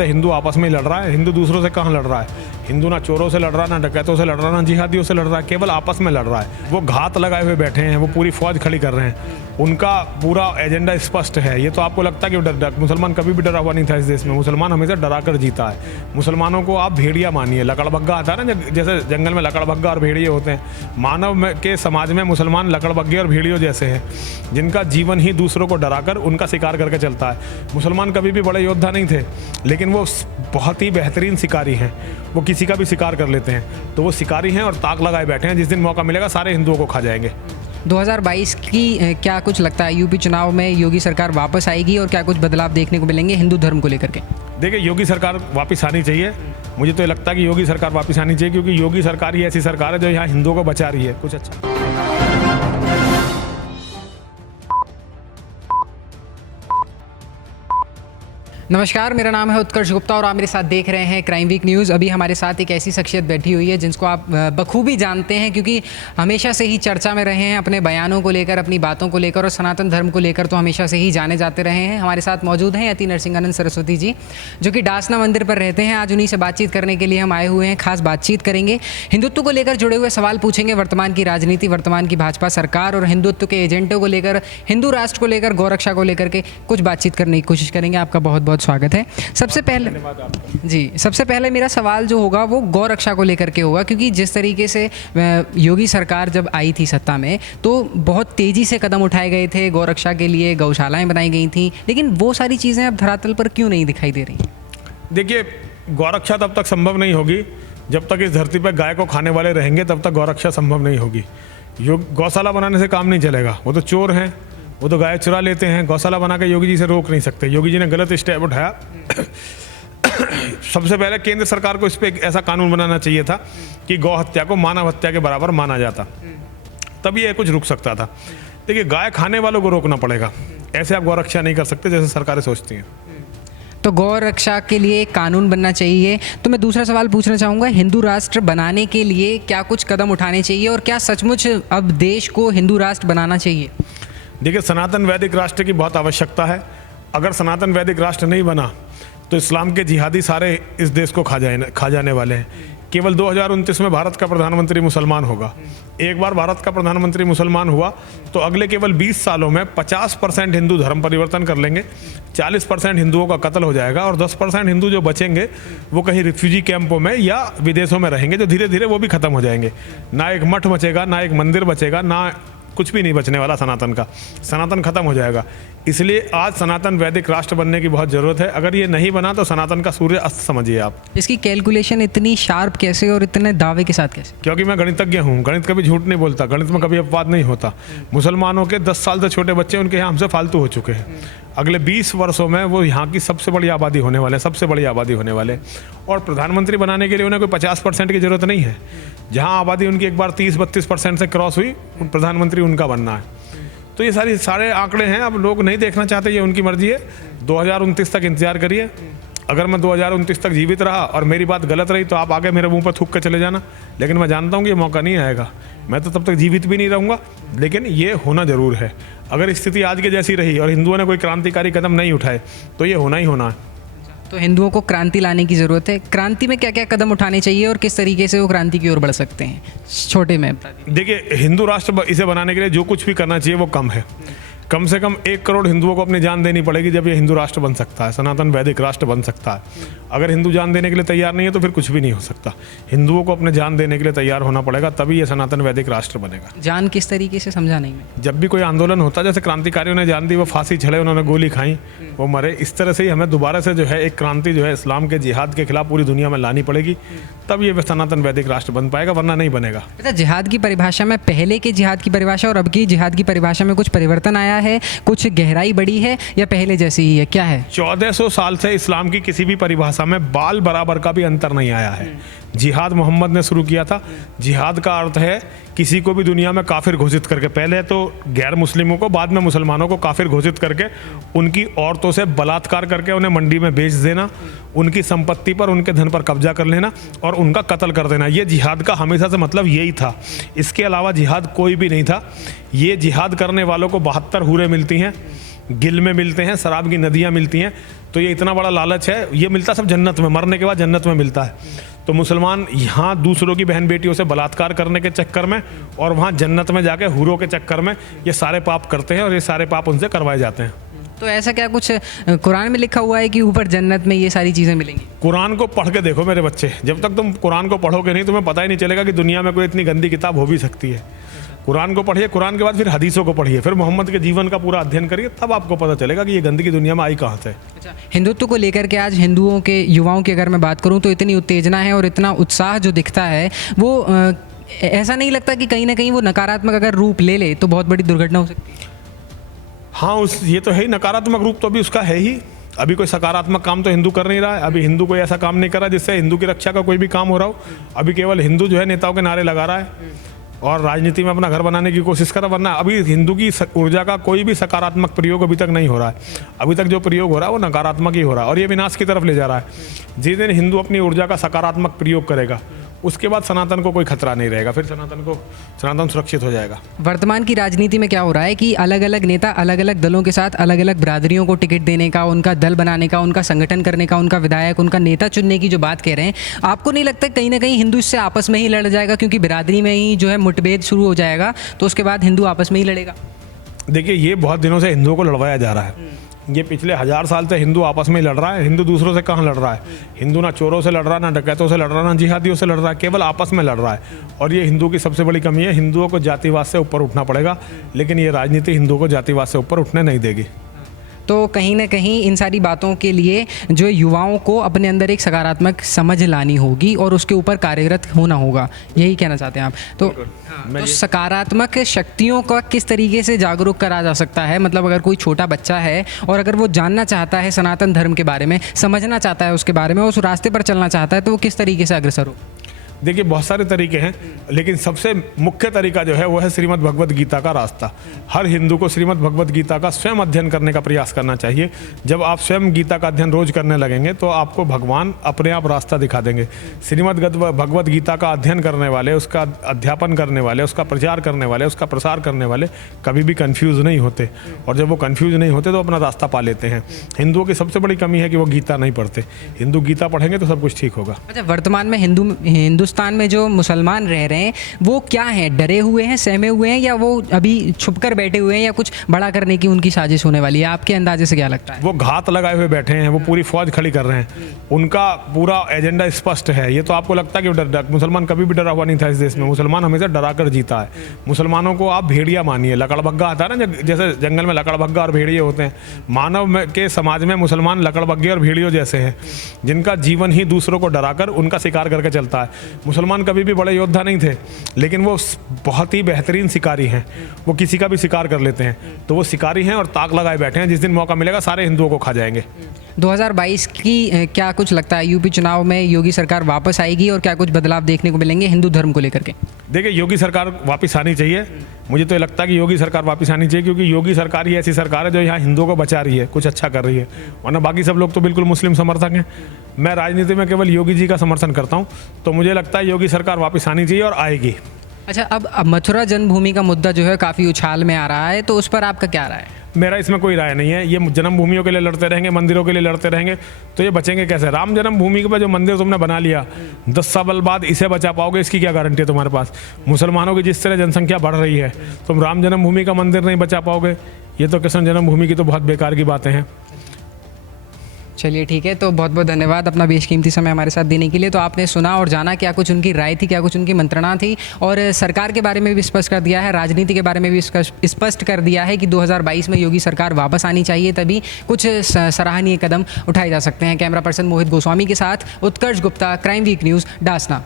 है हिंदू आपस में लड़ रहा है। हिंदू दूसरों से कहाँ लड़ रहा है? हिंदू ना चोरों से लड़ रहा है, ना डकैतों से लड़ रहा है, ना जिहादियों से लड़ रहा है, केवल आपस में लड़ रहा है। वो घात लगाए हुए बैठे हैं, वो पूरी फौज खड़ी कर रहे हैं, उनका पूरा एजेंडा स्पष्ट है। ये तो आपको लगता है कि मुसलमान कभी भी डरा हुआ नहीं था इस देश में। मुसलमान हमेशा डरा कर जीता है। मुसलमानों को आप भेड़िया मानिए, लकड़बग्गा आता है ना, जैसे जंगल में लकड़बग्गा और भेड़िए होते हैं। मानव के समाज में मुसलमान लकड़बग्गे और भेड़ियों जैसे हैं, जिनका जीवन ही दूसरों को डराकर उनका शिकार करके चलता है। मुसलमान कभी भी बड़े योद्धा नहीं थे, लेकिन वो बहुत ही बेहतरीन शिकारी हैं। वो किसी का भी शिकार कर लेते हैं, तो वो शिकारी हैं और ताक लगाए बैठे हैं। जिस दिन मौका मिलेगा सारे हिंदुओं को खा जाएंगे। 2022 की क्या कुछ लगता है यूपी चुनाव में योगी सरकार वापस आएगी और क्या कुछ बदलाव देखने को मिलेंगे हिंदू धर्म को लेकर के? देखिए, योगी सरकार वापस आनी चाहिए। मुझे तो लगता है कि योगी सरकार वापस आनी चाहिए, क्योंकि योगी सरकार ही ऐसी सरकार है जो यहाँ हिंदुओं को बचा रही है। कुछ अच्छा नमस्कार, मेरा नाम है उत्कर्ष गुप्ता और आप मेरे साथ देख रहे हैं क्राइम वीक न्यूज़। अभी हमारे साथ एक ऐसी शख्सियत बैठी हुई है जिसको आप बखूबी जानते हैं, क्योंकि हमेशा से ही चर्चा में रहे हैं अपने बयानों को लेकर, अपनी बातों को लेकर और सनातन धर्म को लेकर तो हमेशा से ही जाने जाते रहे हैं। हमारे साथ मौजूद हैं यति नरसिंहानंद सरस्वती जी, जो कि डासना मंदिर पर रहते हैं। आज उन्हीं से बातचीत करने के लिए हम आए हुए हैं। खास बातचीत करेंगे, हिंदुत्व को लेकर जुड़े हुए सवाल पूछेंगे, वर्तमान की राजनीति, वर्तमान की भाजपा सरकार और हिंदुत्व के एजेंटों को लेकर, हिंदू राष्ट्र को लेकर, गौरक्षा को लेकर के कुछ बातचीत करने की कोशिश करेंगे। आपका बहुत बहुत स्वागत है। सबसे पहले मेरा सवाल जो होगा वो गौरक्षा को लेकर के होगा, क्योंकि जिस तरीके से योगी सरकार जब आई थी सत्ता में तो बहुत तेज़ी से कदम उठाए गए थे गौरक्षा के लिए, गौशालाएं बनाई गई थी, लेकिन वो सारी चीज़ें अब धरातल पर क्यों नहीं दिखाई दे रही? देखिए, गौरक्षा तब तक संभव नहीं होगी जब तक इस धरती पर गाय को खाने वाले रहेंगे, तब तक गौरक्षा संभव नहीं होगी। गौशाला बनाने से काम नहीं चलेगा। वो तो चोर हैं, वो तो गाय चुरा लेते हैं। गौशाला बना के योगी जी से रोक नहीं सकते। योगी जी ने गलत स्टेप उठाया। सबसे पहले केंद्र सरकार को इस पर एक ऐसा कानून बनाना चाहिए था कि गौ हत्या को मानव हत्या के बराबर माना जाता, तब ये कुछ रुक सकता था। देखिए, गाय खाने वालों को रोकना पड़ेगा। ऐसे आप गौरक्षा नहीं कर सकते जैसे सरकारें सोचती हैं। तो गौ रक्षा के लिए कानून बनना चाहिए। तो मैं दूसरा सवाल पूछना चाहूँगा, हिंदू राष्ट्र बनाने के लिए क्या कुछ कदम उठाने चाहिए और क्या सचमुच अब देश को हिंदू राष्ट्र बनाना चाहिए? देखिए, सनातन वैदिक राष्ट्र की बहुत आवश्यकता है। अगर सनातन वैदिक राष्ट्र नहीं बना तो इस्लाम के जिहादी सारे इस देश को खा जाने वाले हैं। केवल 2029 में भारत का प्रधानमंत्री मुसलमान होगा। एक बार भारत का प्रधानमंत्री मुसलमान हुआ तो अगले केवल 20 सालों में 50% हिंदू धर्म परिवर्तन कर लेंगे, 40% हिंदुओं का कत्ल हो जाएगा और 10% हिंदू जो बचेंगे वो कहीं रिफ्यूजी कैंपों में या विदेशों में रहेंगे, जो धीरे धीरे वो भी खत्म हो जाएंगे। ना एक मठ बचेगा, ना एक मंदिर बचेगा, ना कुछ भी नहीं बचने वाला सनातन का। सनातन खत्म हो जाएगा। इसलिए आज सनातन वैदिक राष्ट्र बनने की बहुत ज़रूरत है। अगर ये नहीं बना तो सनातन का सूर्य अस्त समझिए आप। इसकी कैलकुलेशन इतनी शार्प कैसे और इतने दावे के साथ कैसे? क्योंकि मैं गणितज्ञ हूँ। गणित कभी झूठ नहीं बोलता, गणित में कभी अपवाद नहीं होता। मुसलमानों के 10 साल से छोटे बच्चे उनके यहाँ हमसे फालतू हो चुके हैं। अगले 20 वर्षों में वो यहाँ की सबसे बड़ी आबादी होने वाले, सबसे बड़ी आबादी होने वाले। और प्रधानमंत्री बनाने के लिए उन्हें कोई 50% की ज़रूरत नहीं है। जहाँ आबादी उनकी एक बार 30-32% से क्रॉस हुई, प्रधानमंत्री उनका बनना है। तो ये सारे आंकड़े हैं। अब लोग नहीं देखना चाहते, ये उनकी मर्जी है। 2029 तक इंतजार करिए। अगर मैं 2029 तक जीवित रहा और मेरी बात गलत रही तो आप आगे मेरे मुंह पर थूक के चले जाना, लेकिन मैं जानता हूँ कि ये मौका नहीं आएगा। मैं तो तब तक जीवित भी नहीं रहूँगा, लेकिन ये होना ज़रूर है। अगर स्थिति आज के जैसी रही और हिंदुओं ने कोई क्रांतिकारी कदम नहीं उठाए तो ये होना ही होना है। तो हिंदुओं को क्रांति लाने की ज़रूरत है। क्रांति में क्या क्या कदम उठाने चाहिए और किस तरीके से वो क्रांति की ओर बढ़ सकते हैं? छोटे में देखिए, हिंदू राष्ट्र इसे बनाने के लिए जो कुछ भी करना चाहिए वो कम से कम 1 करोड़ हिंदुओं को अपनी जान देनी पड़ेगी, जब ये हिंदू राष्ट्र बन सकता है, सनातन वैदिक राष्ट्र बन सकता है। अगर हिंदू जान देने के लिए तैयार नहीं है तो फिर कुछ भी नहीं हो सकता। हिंदुओं को अपने जान देने के लिए तैयार होना पड़ेगा, तभी ये सनातन वैदिक राष्ट्र बनेगा। जान किस तरीके से समझा नहीं मैं? जब भी कोई आंदोलन होता है, जैसे क्रांतिकारियों ने जान दी, वो फांसी चढ़े, उन्होंने गोली खाई, वो मरे। इस तरह से ही हमें दोबारा से जो है एक क्रांति जो है इस्लाम के जिहाद के खिलाफ पूरी दुनिया में लानी पड़ेगी, तब ये सनातन वैदिक राष्ट्र बन पाएगा, वरना नहीं बनेगा। अच्छा, जिहाद की परिभाषा में पहले के जिहाद की परिभाषा और अब की जिहाद की परिभाषा में कुछ परिवर्तन आया है? कुछ गहराई बढ़ी है या पहले जैसी ही है? क्या है? 1400 साल से इस्लाम की किसी भी परिभाषा में बाल बराबर का भी अंतर नहीं आया है। जिहाद मोहम्मद ने शुरू किया था। जिहाद का अर्थ है किसी को भी दुनिया में काफिर घोषित करके, पहले तो गैर मुस्लिमों को, बाद में मुसलमानों को काफिर घोषित करके उनकी औरतों से बलात्कार करके उन्हें मंडी में बेच देना, उनकी संपत्ति पर, उनके धन पर कब्जा कर लेना और उनका कत्ल कर देना। ये जिहाद का हमेशा से मतलब यही था। इसके अलावा जिहाद कोई भी नहीं था। ये जिहाद करने वालों को 72 हूरें मिलती हैं, गिल में मिलते हैं, शराब की नदियाँ मिलती हैं। तो ये इतना बड़ा लालच है, ये मिलता सब जन्नत में, मरने के बाद जन्नत में मिलता है। तो मुसलमान यहाँ दूसरों की बहन बेटियों से बलात्कार करने के चक्कर में और वहाँ जन्नत में जाके हुरों के चक्कर में ये सारे पाप करते हैं और ये सारे पाप उनसे करवाए जाते हैं। तो ऐसा क्या कुछ कुरान में लिखा हुआ है कि ऊपर जन्नत में ये सारी चीज़ें मिलेंगी? कुरान को पढ़ के देखो मेरे बच्चे, जब तक तुम कुरान को पढ़ोगे नहीं तुम्हें पता ही नहीं चलेगा कि दुनिया में कोई इतनी गंदी किताब हो भी सकती है। कुरान को पढ़िए, कुरान के बाद फिर हदीसों को पढ़िए, फिर मोहम्मद के जीवन का पूरा अध्ययन करिए, तब आपको पता चलेगा कि ये गंदगी दुनिया में आई कहाँ से। अच्छा, हिंदुत्व को लेकर के आज हिंदुओं के युवाओं की अगर मैं बात करूं तो इतनी उत्तेजना है और इतना उत्साह जो दिखता है वो ऐसा नहीं लगता कि कहीं ना कहीं वो नकारात्मक अगर रूप ले ले तो बहुत बड़ी दुर्घटना हो सकती है? हाँ, ये तो है ही, नकारात्मक रूप तो अभी उसका है ही। अभी कोई सकारात्मक काम तो हिंदू कर नहीं रहा है। अभी हिंदू कोई ऐसा काम नहीं कर रहा जिससे हिंदू की रक्षा का कोई भी काम हो रहा हो। अभी केवल हिंदू जो है नेताओं के नारे लगा रहा है और राजनीति में अपना घर बनाने की कोशिश कर रहा, वरना अभी हिंदू की ऊर्जा का कोई भी सकारात्मक प्रयोग अभी तक नहीं हो रहा है। अभी तक जो प्रयोग हो रहा है वो नकारात्मक ही हो रहा है और ये विनाश की तरफ ले जा रहा है। जिस दिन हिंदू अपनी ऊर्जा का सकारात्मक प्रयोग करेगा उसके बाद सनातन को कोई खतरा नहीं रहेगा, फिर सनातन सुरक्षित हो जाएगा। वर्तमान की राजनीति में क्या हो रहा है कि अलग अलग नेता अलग अलग दलों के साथ अलग अलग बिरादरियों को टिकट देने का, उनका दल बनाने का, उनका संगठन करने का, उनका विधायक, उनका नेता चुनने की जो बात कह रहे हैं, आपको नहीं लगता कहीं ना कहीं हिंदू इससे आपस में ही लड़ जाएगा क्योंकि बिरादरी में ही जो है मुठभेद शुरू हो जाएगा तो उसके बाद हिंदू आपस में ही लड़ेगा? देखिए, ये बहुत दिनों से हिंदुओं को लड़वाया जा रहा है। ये पिछले 1000 साल से हिंदू आपस में लड़ रहा है। हिंदू दूसरों से कहाँ लड़ रहा है? हिंदू ना चोरों से लड़ रहा है, ना डकैतों से लड़ रहा है, ना जिहादियों से लड़ रहा है, केवल आपस में लड़ रहा है। और ये हिंदू की सबसे बड़ी कमी है। हिंदुओं को जातिवाद से ऊपर उठना पड़ेगा, लेकिन ये राजनीति हिंदुओं को जातिवाद से ऊपर उठने नहीं देगी। तो कहीं ना कहीं इन सारी बातों के लिए जो युवाओं को अपने अंदर एक सकारात्मक समझ लानी होगी और उसके ऊपर कार्यरत होना होगा, यही कहना चाहते हैं आप? तो सकारात्मक शक्तियों का किस तरीके से जागरूक करा जा सकता है? मतलब अगर कोई छोटा बच्चा है और अगर वो जानना चाहता है सनातन धर्म के बारे में, समझना चाहता है उसके बारे में, उस रास्ते पर चलना चाहता है, तो वो किस तरीके से अग्रसर हो? देखिए, बहुत सारे तरीके हैं, लेकिन सबसे मुख्य तरीका जो है वो है श्रीमद् भगवद गीता का रास्ता। हर हिंदू को श्रीमद् भगवद गीता का स्वयं अध्ययन करने का प्रयास करना चाहिए। जब आप स्वयं गीता का अध्ययन रोज करने लगेंगे तो आपको भगवान अपने आप रास्ता दिखा देंगे। श्रीमद् भगवद गीता का अध्ययन करने वाले, उसका अध्यापन करने वाले, उसका प्रचार करने वाले, उसका प्रसार करने वाले कभी भी कन्फ्यूज़ नहीं होते, और जब वो कन्फ्यूज़ नहीं होते तो अपना रास्ता पा लेते हैं। हिंदुओं की सबसे बड़ी कमी है कि वो गीता नहीं पढ़ते। हिंदू गीता पढ़ेंगे तो सब कुछ ठीक होगा। अच्छा, वर्तमान में हिंदुस्तान में जो मुसलमान रह रहे हैं वो क्या हैं? डरे हुए हैं, सहमे हुए हैं, या वो अभी छुपकर बैठे हुए हैं, या कुछ बड़ा करने की उनकी साजिश होने वाली है? आपके अंदाजे से क्या लगता है? वो घात लगाए हुए बैठे हैं, वो पूरी फौज खड़ी कर रहे हैं, उनका पूरा एजेंडा स्पष्ट है। ये तो आपको लगता है कि मुसलमान कभी भी डरा हुआ नहीं था इस देश में। मुसलमान हमेशा डरा कर जीता है। मुसलमानों को आप भेड़िया मानिए, लकड़बग्गा आता है ना, जैसे जंगल में लकड़बग्गा और भेड़िए होते हैं, मानव के समाज में मुसलमान लकड़बग्गे और भेड़ियों जैसे हैं, जिनका जीवन ही दूसरों को डराकर उनका शिकार करके चलता है। मुसलमान कभी भी बड़े योद्धा नहीं थे, लेकिन वो बहुत ही बेहतरीन शिकारी हैं। वो किसी का भी शिकार कर लेते हैं, तो वो शिकारी हैं और ताक लगाए बैठे हैं। जिस दिन मौका मिलेगा सारे हिंदुओं को खा जाएंगे। 2022 की क्या कुछ लगता है यूपी चुनाव में योगी सरकार वापस आएगी और क्या कुछ बदलाव देखने को मिलेंगे हिंदू धर्म को लेकर के? देखिए, योगी सरकार वापस आनी चाहिए। मुझे तो लगता है कि योगी सरकार वापस आनी चाहिए, क्योंकि योगी सरकार ही ऐसी सरकार है जो यहाँ हिंदुओं को बचा रही है, कुछ अच्छा कर रही है। वरना बाकी सब लोग तो बिल्कुल मुस्लिम समर्थक हैं। मैं राजनीति में केवल योगी जी का समर्थन करता हूँ, तो मुझे लगता है योगी सरकार वापस आनी चाहिए और आएगी। अच्छा, अब मथुरा जन्मभूमि का मुद्दा जो है काफ़ी उछाल में आ रहा है, तो उस पर आपका क्या राय है? मेरा इसमें कोई राय नहीं है। ये जन्मभूमियों के लिए लड़ते रहेंगे, मंदिरों के लिए लड़ते रहेंगे, तो ये बचेंगे कैसे? राम जन्मभूमि के जो मंदिर तुमने बना लिया, 10 साल बाद इसे बचा पाओगे, इसकी क्या गारंटी है तुम्हारे पास? मुसलमानों की जिस तरह जनसंख्या बढ़ रही है, तुम राम जन्मभूमि का मंदिर नहीं बचा पाओगे। ये तो कृष्ण जन्मभूमि की तो बहुत बेकार की बातें हैं। चलिए ठीक है, तो बहुत बहुत धन्यवाद अपना बेशकीमती समय हमारे साथ देने के लिए। तो आपने सुना और जाना क्या कुछ उनकी राय थी, क्या कुछ उनकी मंत्रणा थी, और सरकार के बारे में भी स्पष्ट कर दिया है, राजनीति के बारे में भी स्पष्ट कर दिया है कि 2022 में योगी सरकार वापस आनी चाहिए, तभी कुछ सराहनीय कदम उठाए जा सकते हैं। कैमरा पर्सन मोहित गोस्वामी के साथ Utkarsh Gupta, crime week news, Dasna.